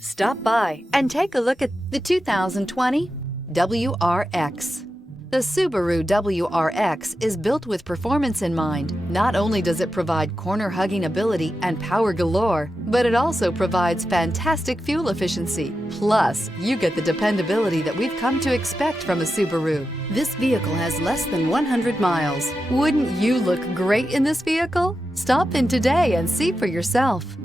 Stop by and take a look at the 2020 WRX. The Subaru WRX is built with performance in mind. Not only does it provide corner-hugging ability and power galore, but it also provides fantastic fuel efficiency. Plus, you get the dependability that we've come to expect from a Subaru. This vehicle has less than 100 miles. Wouldn't you look great in this vehicle? Stop in today and see for yourself.